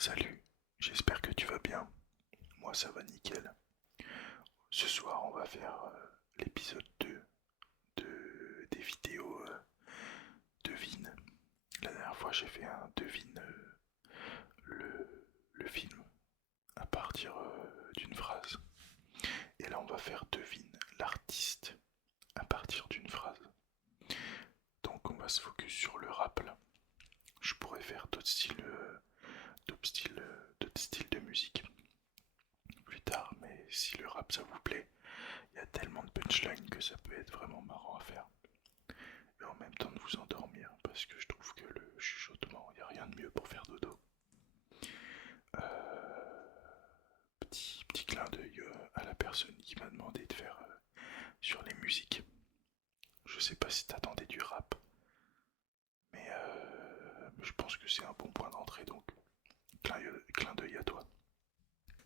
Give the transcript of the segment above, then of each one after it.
Salut, j'espère que tu vas bien. Moi ça va nickel. Ce soir on va faire l'épisode 2 des vidéos devine. La dernière fois j'ai fait un devine le film à partir d'une phrase. Et là on va faire devine l'artiste à partir d'une phrase. Donc on va se focus sur le rap là. Je pourrais faire d'autres styles de musique plus tard, mais si le rap ça vous plaît, il y a tellement de punchlines que ça peut être vraiment marrant à faire. Et en même temps de vous endormir, parce que je trouve que le chuchotement, il n'y a rien de mieux pour faire dodo. Petit clin d'œil à la personne qui m'a demandé de faire sur les musiques. Je sais pas si t'attendais du rap, mais je pense que c'est un bon point d'entrée, donc clin d'œil à toi.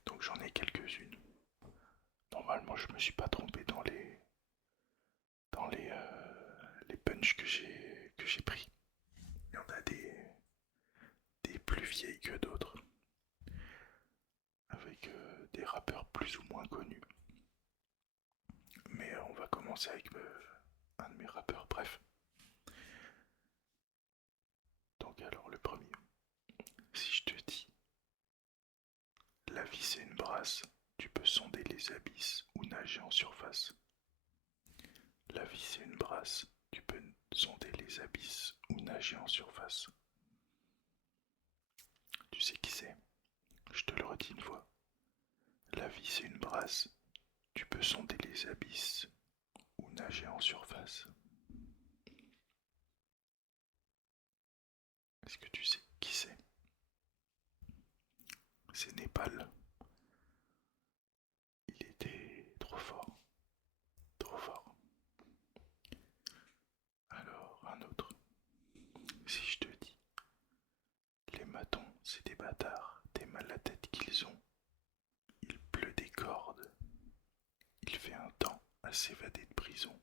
Donc j'en ai quelques-unes. Normalement, je me suis pas trompé dans les punchs que j'ai pris. Il y en a des plus vieilles que d'autres, avec des rappeurs plus ou moins connus. Mais on va commencer avec un de mes rappeurs, bref. Donc alors le premier, si je te dis, la vie c'est une brasse, tu peux sonder les abysses ou nager en surface. La vie c'est une brasse, tu peux sonder les abysses ou nager en surface. Tu sais qui c'est? Je te le redis une fois. La vie c'est une brasse, tu peux sonder les abysses ou nager en surface. Est-ce que tu sais qui c'est? C'est Népal. Il était trop fort, trop fort. Alors, un autre. Si je te dis, les matons, c'est des bâtards, t'es mal la tête qu'ils ont. Il pleut des cordes, il fait un temps à s'évader de prison.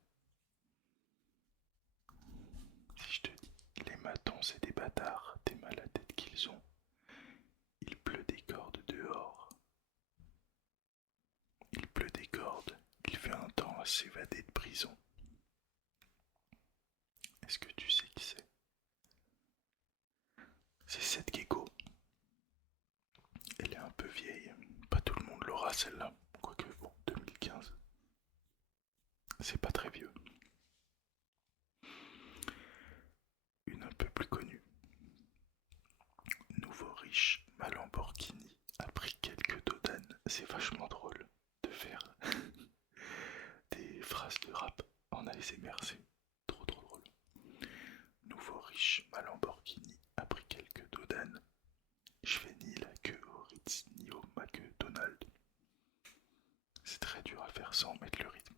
Si je te dis, les matons, c'est des bâtards, t'es mal la tête qu'ils ont. Il pleut des cordes dehors. Il pleut des cordes, il fait un temps à s'évader de prison. Est-ce que tu sais qui c'est? C'est cette gecko. Elle est un peu vieille. Pas tout le monde l'aura celle-là. Quoique bon, 2015. C'est pas très vieux. Une un peu plus connue. Nouveau riche, ma Lamborghini a pris quelques dodanes. C'est vachement drôle de faire des phrases de rap en ASMR. C'est trop trop drôle. Nouveau riche, ma Lamborghini a pris quelques dodanes. Je fais ni la queue au Ritz ni au McDonald's. C'est très dur à faire sans mettre le rythme.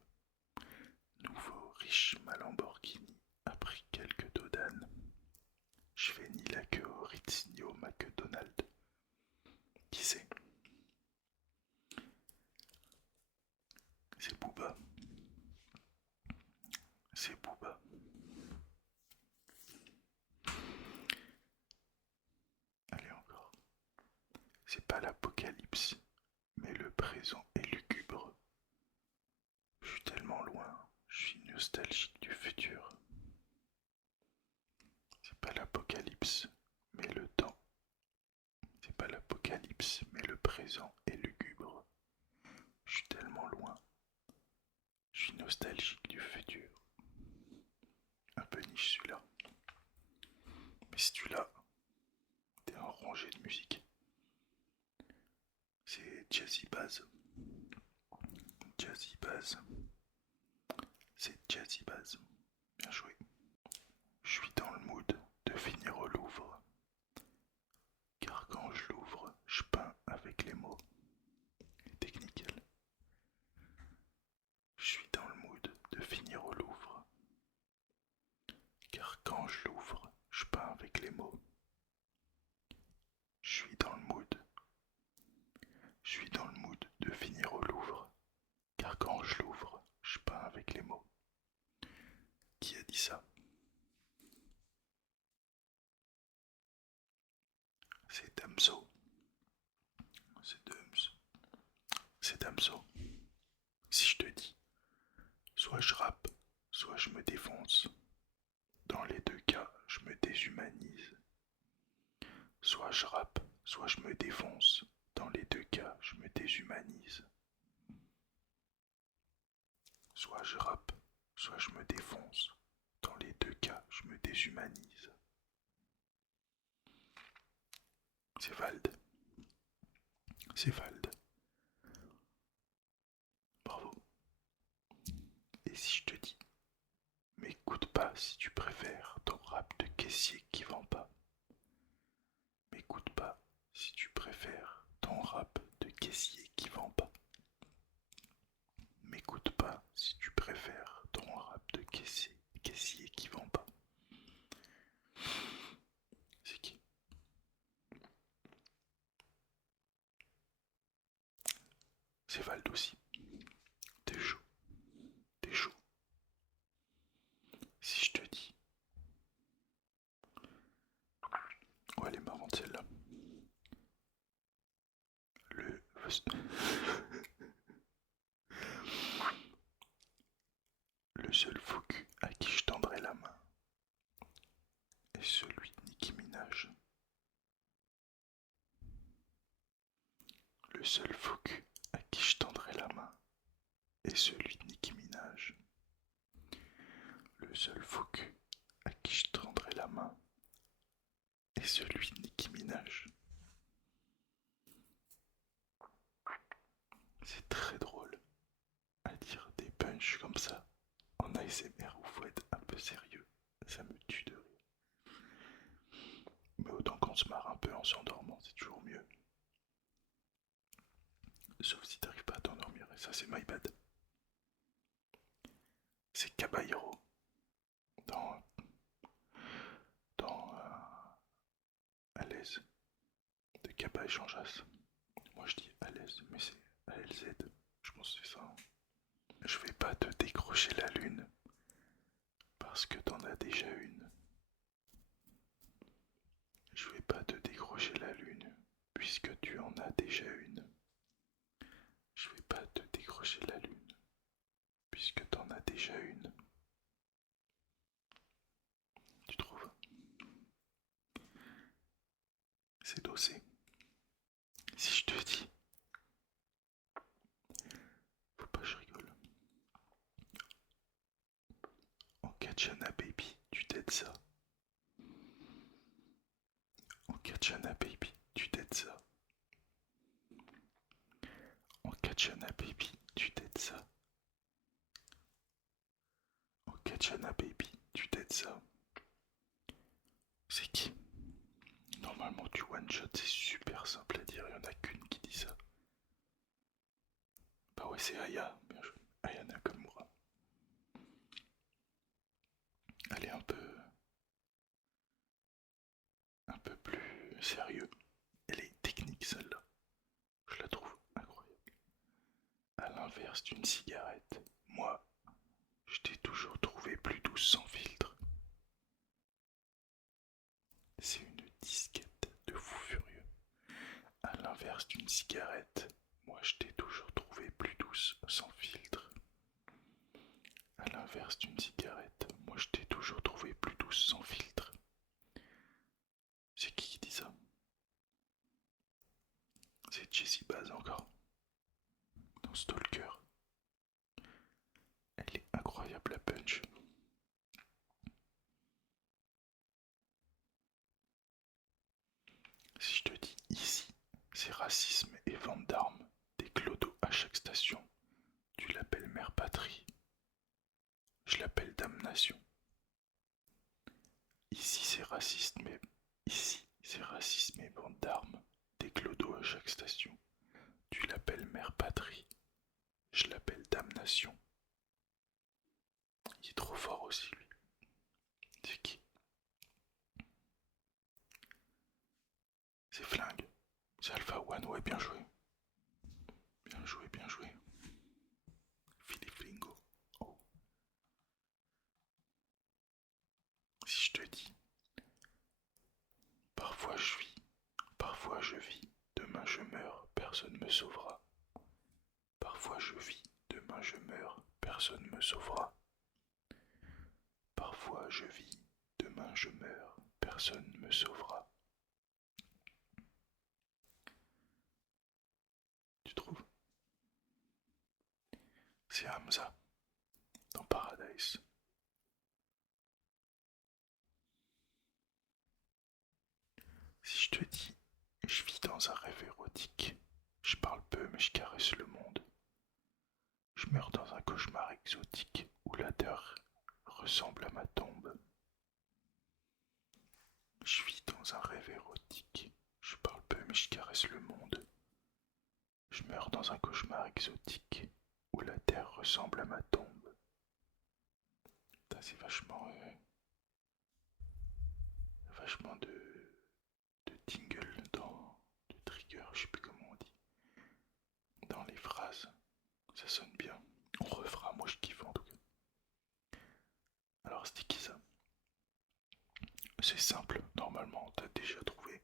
Nouveau riche, ma Lamborghini a pris quelques dodanes. Je fais ni la queue au Ritz ni au McDonald's. Qui c'est? C'est Booba. C'est Booba. Allez encore. C'est pas l'apocalypse, mais le présent est lugubre. Je suis tellement loin, je suis nostalgique du futur. C'est pas l'apocalypse, mais le temps. C'est pas l'apocalypse, mais le présent est lugubre. Je suis tellement loin, je suis nostalgique du futur. Un peu niche celui-là. Mais si tu l'as, t'es un rongé de musique. C'est Jazzy Bass. Jazzy Bass. C'est Jazzy Bass. Bien joué. Je suis dans le mood de finir au Louvre. Car quand je l'ouvre, je peins avec les mots. Technique. Je suis dans le mood de finir au Louvre. Car quand je l'ouvre, je peins avec les mots. Je suis dans le mood. Je suis dans le mood de finir au Louvre. Car quand je l'ouvre, je peins avec les mots. Qui a dit ça? Damso. Si je te dis, soit je rappe, soit je me défonce. Dans les deux cas, je me déshumanise. Soit je rappe, soit je me défonce. Dans les deux cas, je me déshumanise. Soit je rappe, soit je me défonce. Dans les deux cas, je me déshumanise. C'est Vald. C'est Vald. Bravo. Et si je te dis, m'écoute pas si tu préfères ton rap de caissier qui vend pas. M'écoute pas si tu préfères ton rap de caissier qui vend pas. M'écoute pas si tu préfères ton rap de caissier qui vend pas. C'est qui? C'est Vald aussi. T'es chaud. T'es chaud. Si je te dis. Ouais, elle est marrante celle-là. Le. Le seul faux cul à qui je tendrai la main est celui de Nicki Minaj. Le seul faux cul à qui je tendrai la main est celui de Nicki Minaj. Le seul faux cul à qui je tendrai la main est celui de Nicki Minaj. C'est très drôle à dire des punchs comme ça en ASMR où faut être un peu sérieux. Ça me tue de rire. Mais autant qu'on se marre un peu en s'endormant, c'est toujours mieux. Sauf si t'arrives pas à t'endormir, et ça c'est my bad. C'est Caballero dans À l'aise de Kaba et Chanjas. Moi je dis à l'aise, mais c'est ALZ. Je pense que c'est ça. Hein. Je vais pas te décrocher la lune parce que t'en as déjà une. Je vais pas te décrocher la lune puisque tu en as déjà une. Je vais pas te décrocher la lune puisque t'en as déjà une. Tu trouves? C'est dossé. Si je te dis, faut pas que je rigole. En Katchana Baby, tu t'aides ça. En Katchana Baby, tu t'aides ça. En Katchana Baby, tu t'aides ça. En Katchana Baby, tu t'aides ça. C'est qui? Normalement, tu one-shot, c'est super simple à dire, il y en a qu'une qui dit ça. Bah ouais, c'est Aya, bien joué. Aya Nakamura. Elle est un peu plus sérieux. Elle est technique celle-là. Je la trouve incroyable. À l'inverse d'une cigarette, moi, je t'ai toujours trouvé plus douce sans filtre. C'est une disquette de fou furieux. À l'inverse d'une cigarette, moi je t'ai toujours trouvé plus douce sans filtre. À l'inverse d'une cigarette, moi je t'ai toujours trouvé plus douce sans filtre. C'est qui dit ça? C'est Jessie Baz encore. Dans Stalker. Elle est incroyable la punch. Si je te dis ici, c'est racisme et vente d'armes, des clodos à chaque station. Tu l'appelles mère patrie. Je l'appelle damnation. Ici c'est racisme et vente d'armes, des clodos à chaque station. Tu l'appelles mère patrie. Je l'appelle damnation. Il est trop fort aussi lui. C'est qui? C'est Flingue. C'est Alpha One, ouais, bien joué. Bien joué, bien joué. Philippe Flingo. Oh. Si je te dis, parfois je vis, parfois je vis, demain je meurs, personne me sauvera. Parfois je vis, demain je meurs, personne me sauvera. Parfois je vis, demain je meurs, personne me sauvera. Tu trouves? C'est Hamza dans Paradise. Si je te dis, je vis dans un rêve érotique, je parle peu mais je caresse le monde. Je meurs dans un cauchemar exotique où la terre ressemble à ma tombe. Je vis dans un rêve érotique, je parle peu mais je caresse le monde. Je meurs dans un cauchemar exotique où la terre ressemble à ma tombe. C'est vachement de tingle de trigger, je sais plus comment on dit. Dans les phrases, ça sonne bien. On refera, moi je kiffe en tout cas. Alors c'était qui ça? C'est simple, normalement t'as déjà trouvé.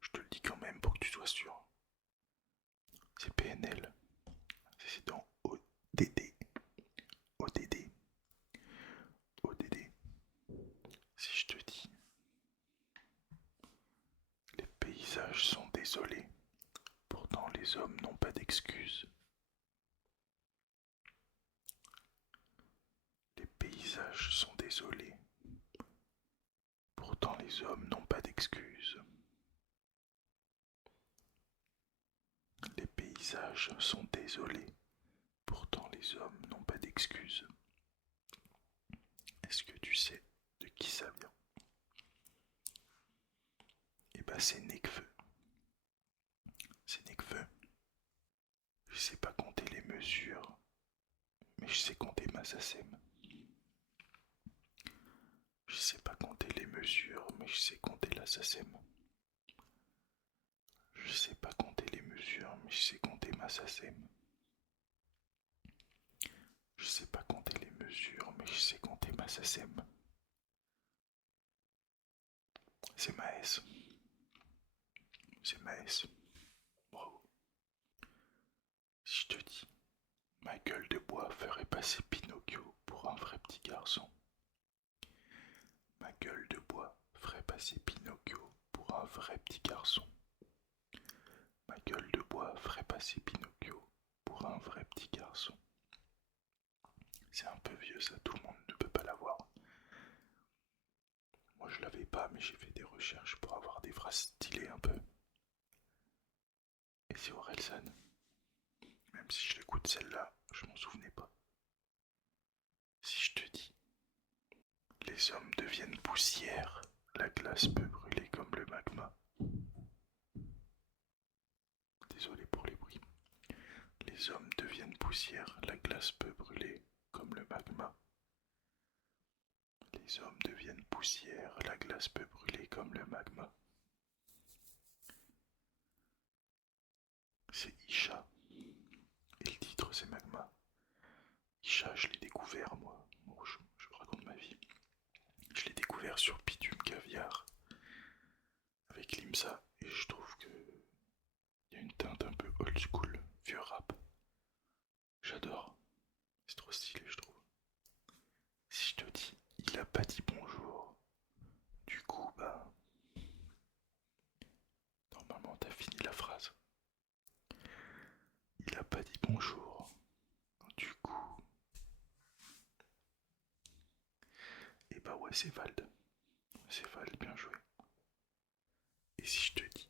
Je te le dis quand même pour que tu sois sûr. C'est PNL. C'est dans ODD. ODD. ODD. Si je te dis, les paysages sont désolés, pourtant les hommes n'ont pas d'excuses. Les paysages sont désolés, pourtant les hommes n'ont pas d'excuses. Les paysages sont désolés, pourtant les hommes n'ont pas d'excuses. Est-ce que tu sais de qui ça vient? Eh ben c'est Nekfeu. C'est Nekfeu. Je sais pas compter les mesures, mais je sais compter ma SACEM. Je sais pas compter les mesures, mais je sais compter la SACEM. Je sais pas compter les mesures, mais je sais compter ma SACEM. Je sais pas compter les mesures, mais je sais compter ma SACEM. C'est ma S. C'est ma S. Bravo. Si je te dis, ma gueule de bois ferait passer Pinocchio pour un vrai petit garçon. Ma gueule de bois ferait passer Pinocchio pour un vrai petit garçon. Ma gueule de bois ferait passer Pinocchio pour un vrai petit garçon. C'est un peu vieux ça, tout le monde ne peut pas l'avoir. Moi je l'avais pas, mais j'ai fait des recherches pour avoir des phrases stylées un peu. Et c'est Orelsan. Même si je l'écoute celle-là, je m'en souvenais pas. Si je te dis, les hommes deviennent poussière, la glace peut brûler comme le magma. Désolé pour les bruits. Les hommes deviennent poussière, la glace peut brûler comme le magma. Les hommes deviennent poussière, la glace peut brûler comme le magma. C'est Isha. Et le titre c'est Magma. Isha, je l'ai découvert moi. Bon, je raconte ma vie. Je l'ai découvert sur Bitume Caviar avec Limsa et je trouve que il y a une teinte un peu old school, vieux rap. J'adore. C'est trop stylé, je trouve. Si je te dis, il a pas dit bonjour, du coup, bah, normalement t'as fini la phrase. Il a pas dit bonjour, du coup, et bah ouais, c'est Vald. C'est Vald, bien joué. Et si je te dis,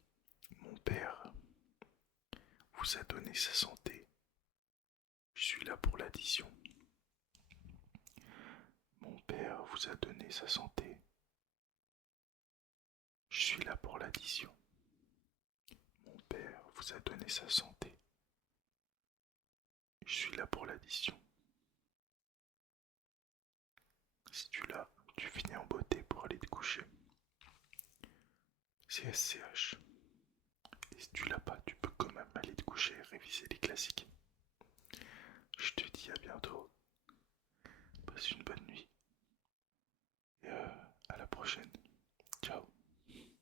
mon père vous a donné sa santé, je suis là pour l'addition. Mon père vous a donné sa santé, je suis là pour l'addition. Mon père vous a donné sa santé, je suis là pour l'addition. Si tu l'as, tu finis en beauté pour aller te coucher. C'est SCH. Et si tu l'as pas, tu peux quand même aller te coucher et réviser les classiques. Je te dis à bientôt. Passe une bonne nuit. Et à la prochaine. Ciao.